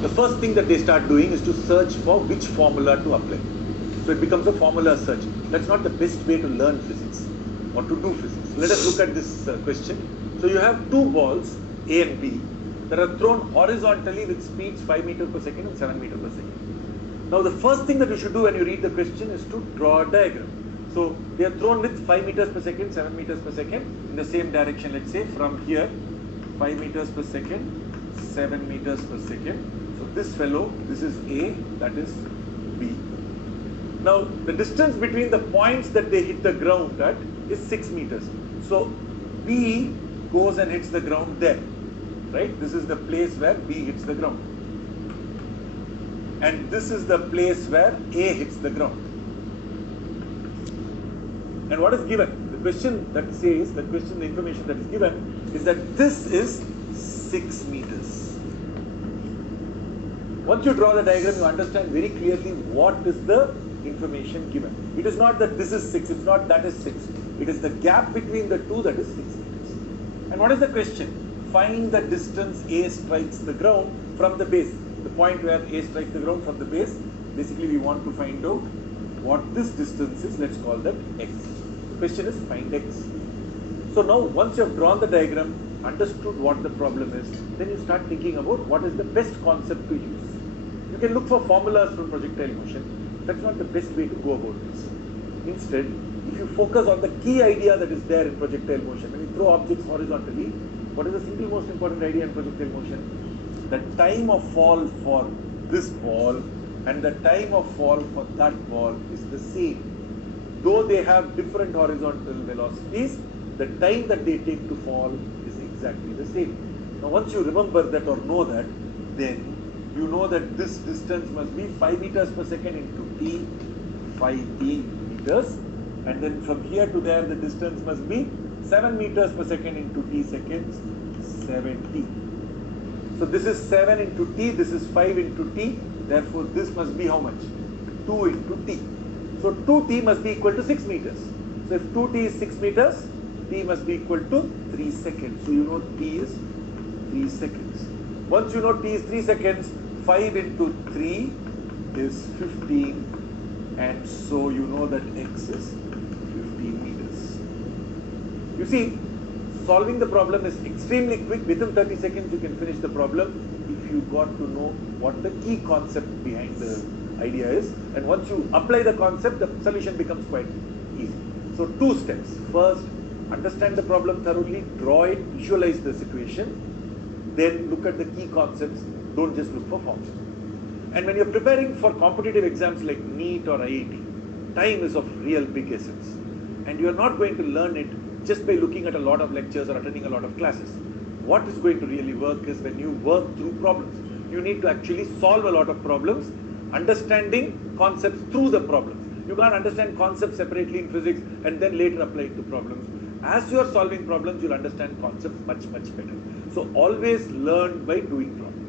the first thing that they start doing is to search for which formula to apply. So it becomes a formula search. That's not the best way to learn physics or to do physics. Let us look at this question. So you have two balls, A and B, that are thrown horizontally with speeds 5 meters per second and 7 meters per second. Now the first thing that you should do when you read the question is to draw a diagram. So they are thrown with 5 meters per second, 7 meters per second in the same direction. Let's say from here, 5 meters per second, 7 meters per second. So this fellow, this is A, that is B. Now the distance between the points that they hit the ground at is 6 meters. So B goes and hits the ground there, right? This is the place where B hits the ground. And this is the place where A hits the ground. And what is given? The question that says, the information that is given is that this is 6 meters. Once you draw the diagram, you understand very clearly what is the information given. It is not that this is 6, it's not that is 6. It is the gap between the two that is 6 meters. And what is the question? Find the distance A strikes the ground from the base. The point where A strikes the ground from the base. Basically, we want to find out what this distance is. Let's call that x. The question is find x. So now once you have drawn the diagram, understood what the problem is, then you start thinking about what is the best concept to use. You can look for formulas for projectile motion. That's not the best way to go about this. Instead, if you focus on the key idea that is there in projectile motion, when you throw objects horizontally, what is the single most important idea in projectile motion? The time of fall for this ball and the time of fall for that ball is the same. Though they have different horizontal velocities, the time that they take to fall is exactly the same. Now once you remember that or know that, then you know that this distance must be 5 meters per second into t, 5t meters, and then from here to there the distance must be 7 meters per second into t seconds, 7t. So this is 7 into t, this is 5 into t, therefore this must be how much? 2 into t. So 2t must be equal to 6 meters. So if 2t is 6 meters, t must be equal to 3 seconds. So you know t is 3 seconds. Once you know t is 3 seconds, 5 into 3 is 15, and so you know that x is 15 meters. You see, solving the problem is extremely quick. Within 30 seconds you can finish the problem if you got to know what the key concept behind the idea is. And once you apply the concept, the solution becomes quite easy. So 2 steps. First, understand the problem thoroughly, draw it, visualize the situation, then look at the key concepts. Don't just look for formulas. And when you're preparing for competitive exams like NEET or IIT, time is of real big essence. And you're not going to learn it just by looking at a lot of lectures or attending a lot of classes. What is going to really work is when you work through problems. You need to actually solve a lot of problems, understanding concepts through the problems. You can't understand concepts separately in physics and then later apply it to problems. As you are solving problems, you'll understand concepts much, much better. So always learn by doing problems.